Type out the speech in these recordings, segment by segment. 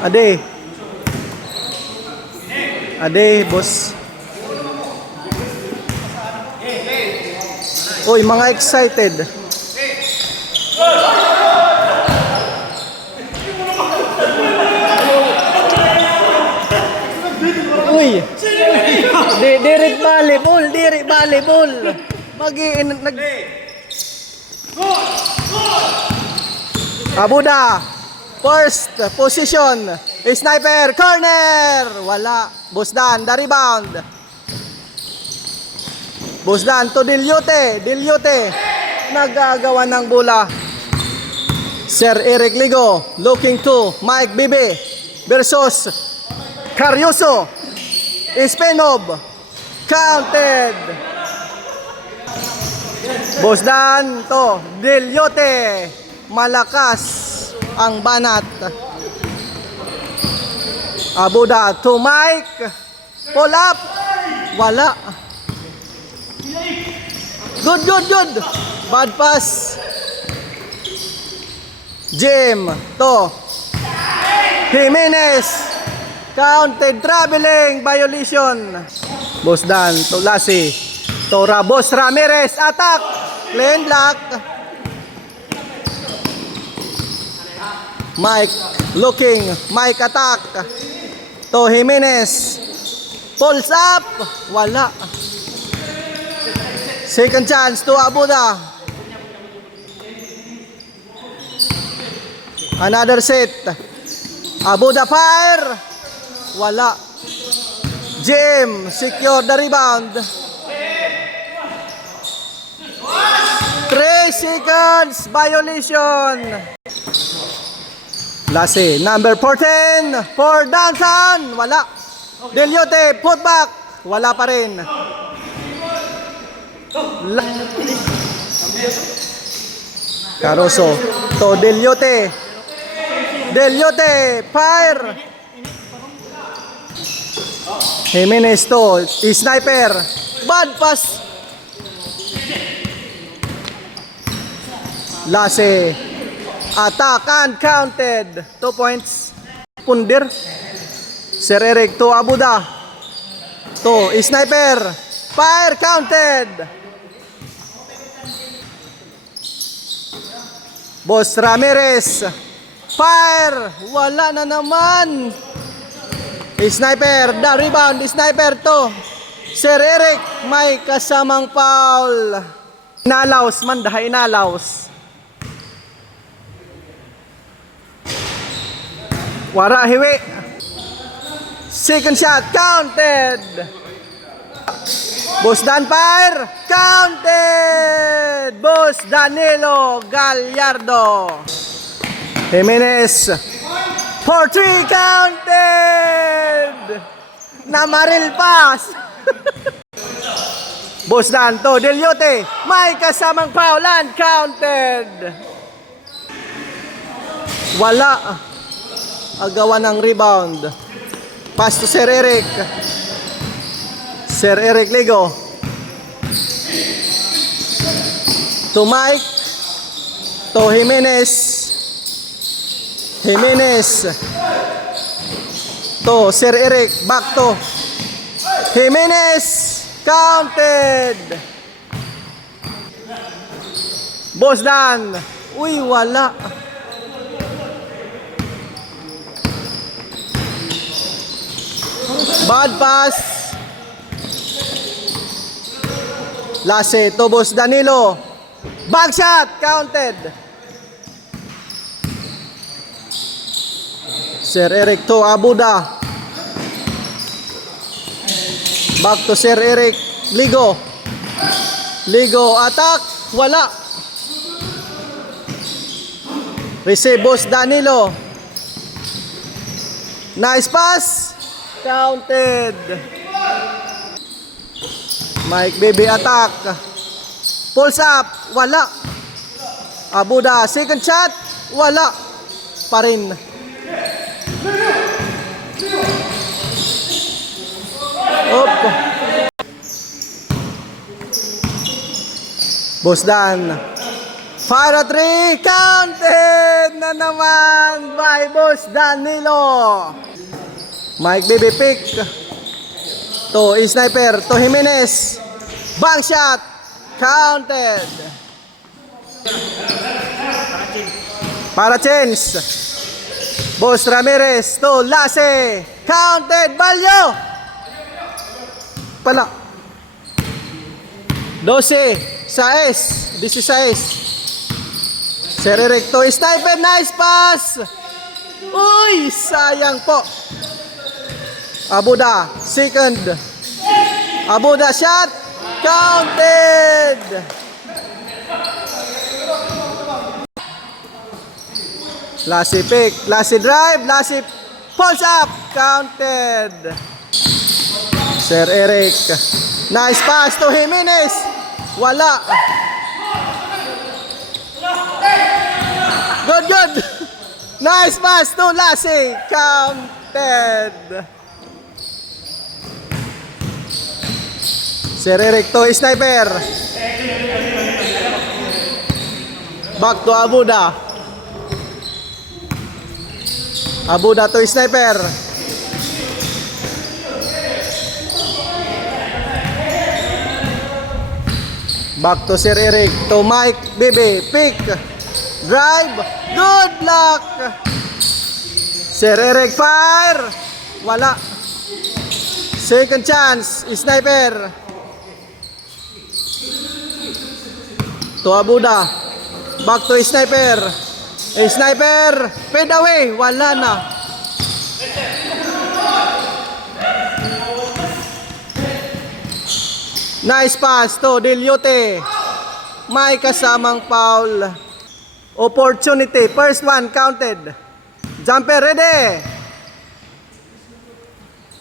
Ade. Ade, boss. Uy, mga excited. Uy. Diri volleyball. Abuda. First position. Sniper corner. Wala. Busdan, the rebound. Busdan to Dilyote. Nagagawa ng bola. Sir Eric Ligo looking to Mike Bibi versus Caryoso. Ispenob. Counted. Busdan to Dilyote. Malakas ang banat. Abuda to Mike. Pull up. Wala. Good. Bad pass. Jim to Jimenez. Counted traveling violation. Busdan to Lassie. To Rabos Ramirez. Attack. Clean block. Mike looking. Mike attack. To Jimenez. Pulls up. Wala. Second chance to Abuda. Another set. Abuda fire. Wala. Jim secure the rebound. 3 seconds violation. Lassie number 14 for downtown. Wala. Deliote put back. Wala pa rin. Caroso to Deliote fire. Jimenez to Sniper. Bad pass. Lassie attack and counted. 2 points. Pundir. Sir Eric to Abuda. To Sniper. Fire counted. Boss Ramirez. Fire. Wala na naman. Sniper. The rebound. Sniper to Sir Eric. May kasamang foul. Inalaws man. Inalaws. Wara hiwi. Second shot. Counted. Boss Dan fire. Counted. Boss Danilo Gallardo. Jimenez. For 3. Counted. Namaril pass. Boss Dan to Deliote. May kasamang foulan. Counted. Wala. Agawan ng rebound. Pass to Sir Eric. Sir Eric Ligo. To Mike. To Jimenez. To Sir Eric. Back to Jimenez. Counted. Boss Dan. Uy, wala. Bad pass. Lassie to Boss Danilo. Back shot. Counted. Sir Eric to Abuda. Back to Sir Eric. Ligo attack. Wala. Receive Boss Danilo. Nice pass. Counted. Mike Bibi attack. Pulls up. Wala. Abuda. Second shot. Wala. Pa rin. Op. Boss Dan. Para 3, counted na naman by Boss Danilo. Mike Baby pick. To sniper, to Jimenez. Bank shot, counted. Para change. Boss Ramirez to Lase, counted, value. Pala. 12 sa S, 16. Sir Eric to sniper, nice pass. Uy, sayang po. Abuda, second. Abuda shot, counted. Lassie pick, Lassie drive, Lassie pulls up, counted. Sir Eric, nice pass to Jimenez. Wala. Good. Nice pass to Lassie, counted. Sir Eric to sniper. Back to Abuda. Abuda to sniper. Back to Sir Eric to Mike Bibi. Pick. Drive. Good luck. Sir Eric fire. Wala. Second chance. Sniper. To Abuda. Back to sniper. Sniper. Fade away. Wala na. Nice pass to Deliote. May kasamang foul. Opportunity. First one counted. Jumper ready.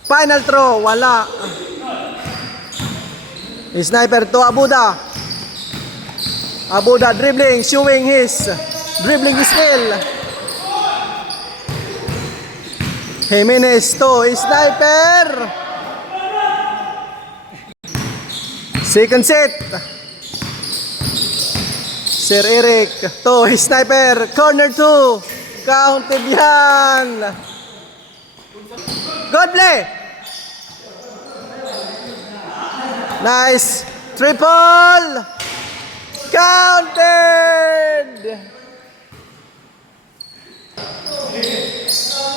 Final throw. Wala. Sniper to Abuda. Abuda dribbling, showing his dribbling skill. Jimenez to sniper. Second set. Sir Eric to sniper. Corner 2. Counted yan. Good play. Nice. Triple. Counted.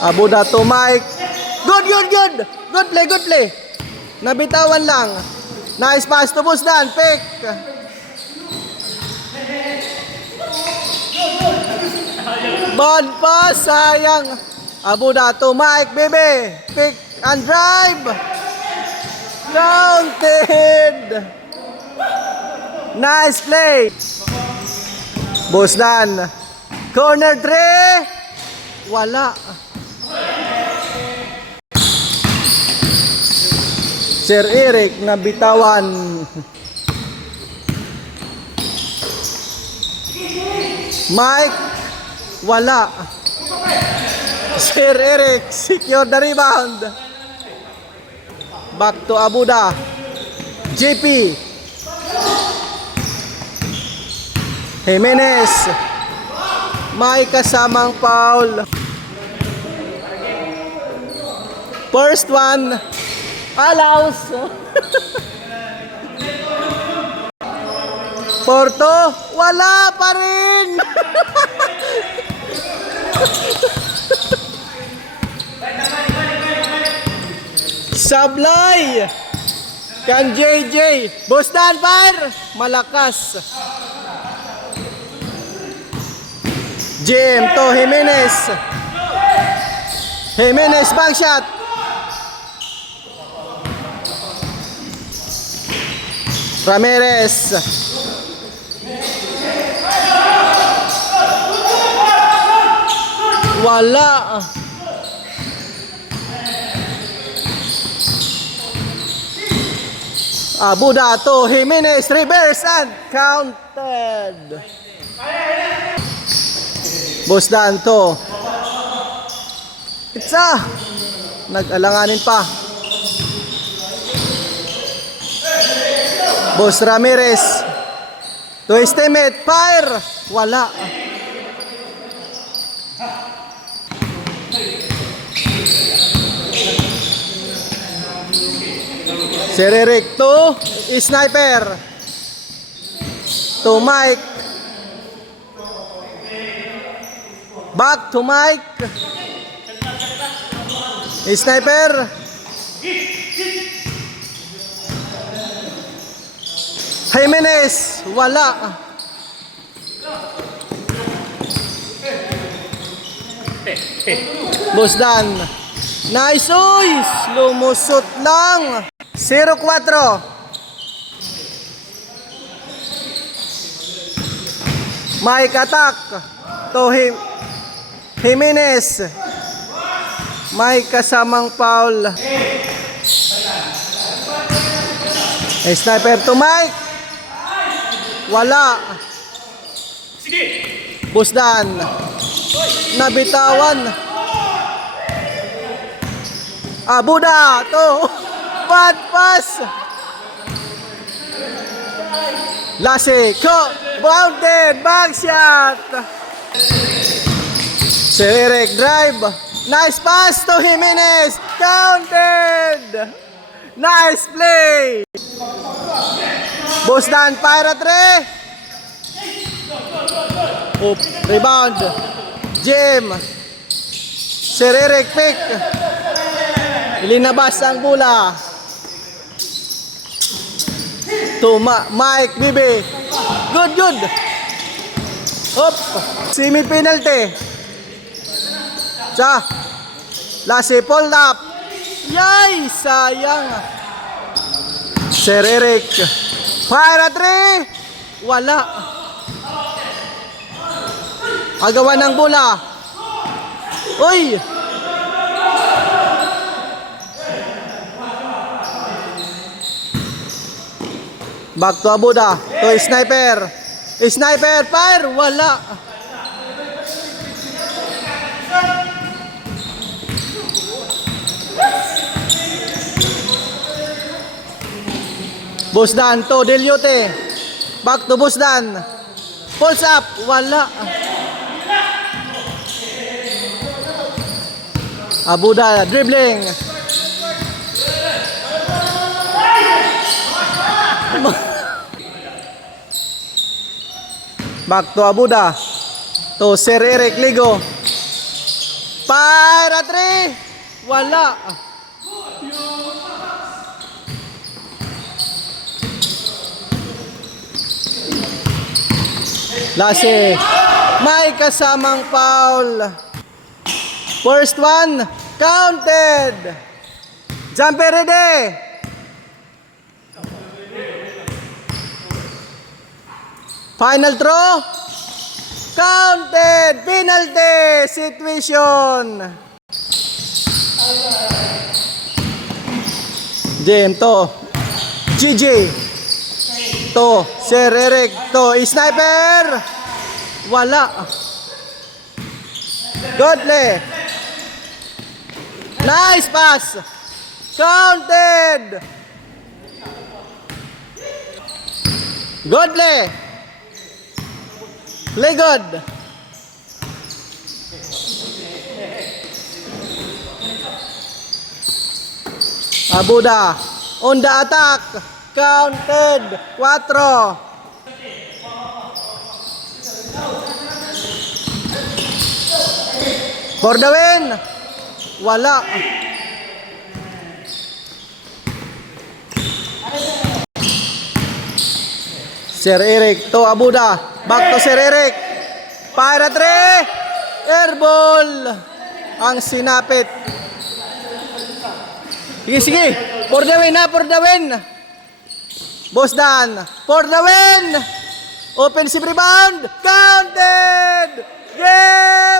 Abuda to Mike. Good. Good play. Nabitawan lang. Nice pass to Busdan. Pick. Bad pass. Sayang. Abuda to Mike. Baby. Pick and drive. Counted. Nice play. Busdan. Corner 3. Wala. Sir Eric nabitawan. Mike. Wala. Sir Eric secure the rebound. Back to Abuda. JP. Jimenez. May kasamang foul. First one allows. Porto, wala pa rin. Sablay. Kan JJ. Bustan fire. Malakas. Jim to Jimenez. Jimenez bank shot. Ramirez. Wala. Abuda to Jimenez. Reverse and counted. Busdan to. Itza. Nag-alanganin pa. Boss Ramirez. To his teammate. Fire. Wala. Sir Eric to sniper. To Mike. Back to Mike. Sniper. Jimenez. Wala. Boss Dan. Nice, oy! Lumusot lang. 0-4. Mike attack. To Jimenez. Mike kasamang foul. Sniper to Mike. Wala. Busdan. Nabitawan. Abuda to. Bad pass. Lase. Grounded. Back shot. Sir Eric drive. Nice pass to Jimenez. Counted. Nice play. Busdan fire at 3. Up. Rebound. Jim. Sir Eric pick. Ilinabas ang bola. To Mike Bibi. Good. Hop. Semi penalty. Lasi pulled up. Yay! Sayang. Sir Eric. Fire at 3. Wala. Agawan ng bola. Uy! Back to Abuda. To sniper. Sniper fire. Wala. Busdan to Deliote. Back to Busdan. Pulls up. Wala. Abuda dribbling. Back to Abuda. To Sir Eric Ligo. Fire at 3. Wala. Lase. May kasamang foul. First one. Counted. Jumper ready. Final throw. Counted. Penalty situation. Jim to GG. To Sir Eric. To sniper. Wala. Godly. Nice pass. Counted. Godly. Play good. Abuda on the attack. Counted. 4. For the win. Wala. Sir Eric to Abuda. Back to Sir Eric. Fire at 3. Airball. Ang sinapit. Sige. For the win. For the win. Boss Dan. For the win. Offensive rebound. Counted. Yeah!